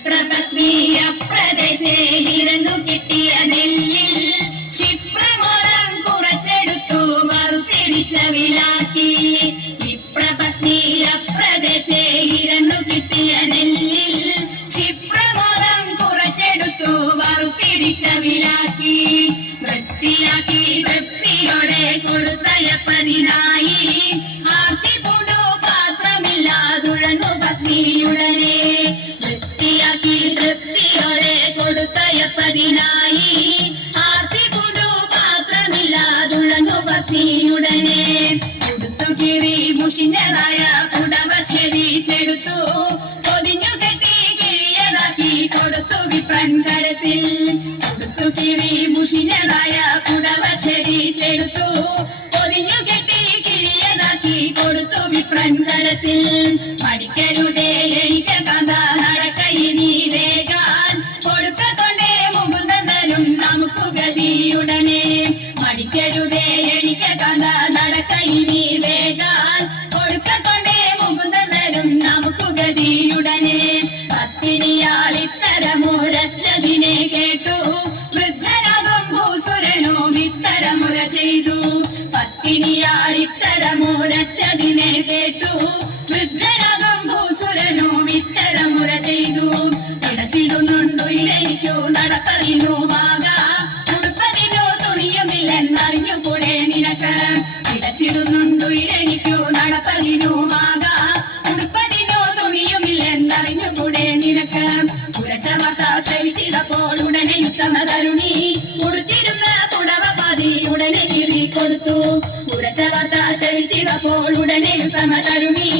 വിപ്രപത്നീയ പ്രദേശേ കിട്ടിയ നെല്ലിൽ ക്ഷിപ്രമോദം കുറച്ചെടുത്തു മറുതിരിച്ച വിലാക്കി. വിപ്രപത്നീയ പ്രദേശേ കിട്ടിയ നെല്ലിൽ ക്ഷിപ്രമോദം കുറച്ചെടുത്തു മറുതിരിച്ച വിലാക്കി. വൃത്തിയാക്കി വൃത്തിയോടെ കൊടുത്തയപ്പതിനായി ആർത്തി കൊടുത്തയപ്പതിനായി ആർത്തി കൊണ്ടു പാത്രമില്ലാതുഴന്നു പത്നിയുടനെ. കൊടുത്തു കിറി മുഷിഞ്ഞതായ പുടവ ചെരിച്ചെടുത്തു പൊതിഞ്ഞു കെട്ടി കിഴിയതാക്കി കൊടുത്തു വിപ്രൻ കരത്തിൽ. കൊടുത്തു കിറി മുഷിഞ്ഞതായ പുടവ ചെരിച്ചെടുത്തു പൊതിഞ്ഞു കെട്ടി കിഴിയതാക്കി കൊടുത്തു വിപ്രൻ കരത്തിൽ. പഠിക്കരുടെ എനിക്ക് കഥ ഗതിയുടനെ മടിക്കരുതേ എനിക്ക് കഥ ഇനി വേഗാൻ കൊടുക്ക കൊണ്ടേ മുകുന്ദനും നമുക്ക് ഗതിയുടനെ. പത്തിനിയാൾ ഇത്തരമുരച്ചതിനെ കേട്ടു. വൃദ്ധനാകും ഭൂസുരനും ഇത്തരമുര ചെയ്തു. പത്തിനിയാൾ ഇത്തരമുരച്ചതിനെ കേട്ടു. വൃദ്ധനാകും ഭൂസുരനും ഇത്തരമുര ചെയ്തു. നടച്ചിടുന്നുണ്ടു ഇലയിക്കു നടപ്പതിനുമാക. നിനക്ക് കിടച്ചിടുന്നുണ്ടു ഇലയിക്കു നടപ്പതിനുമാക. ഉടുപ്പതിനു തുണിയുമില്ലെന്നറിഞ്ഞുകൂടെ നിനക്ക്. ഉരച്ച വാർത്ത ശ്രവിച്ചിടപ്പോൾ ഉടനെ ഉത്തമ തരുണി. ഉടുത്തിരുന്ന പുടവ പാതി ഉടനെ കിറി കൊടുത്തു. ഉരച്ച വാർത്ത ശ്രമിച്ചിടപ്പോൾ ഉടനെ ഉത്തമ തരുണി.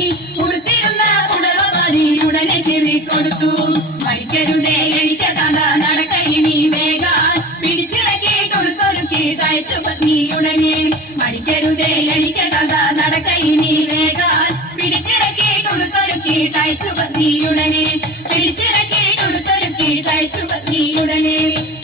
ഉടുത്തിരുന്ന പുടവ പാതി ഉടനെ കിറി കൊടുത്തു. മടിക്കരുതേ കൊടുത്തൊരുക്കി തയച്ചു പത്നിയുടനെ മടിക്കരുതേ എനിക്ക് കഥ നീ വേഗാൻ പിടിച്ചിറക്കി കൊടുത്തൊരുക്കി തയച്ചു പത്നിയുടനെ പിടിച്ചിറക്കി കൊടുത്തൊരുക്കി തയച്ചു പത്നിയുടനെ പിടിച്ചിറക്കി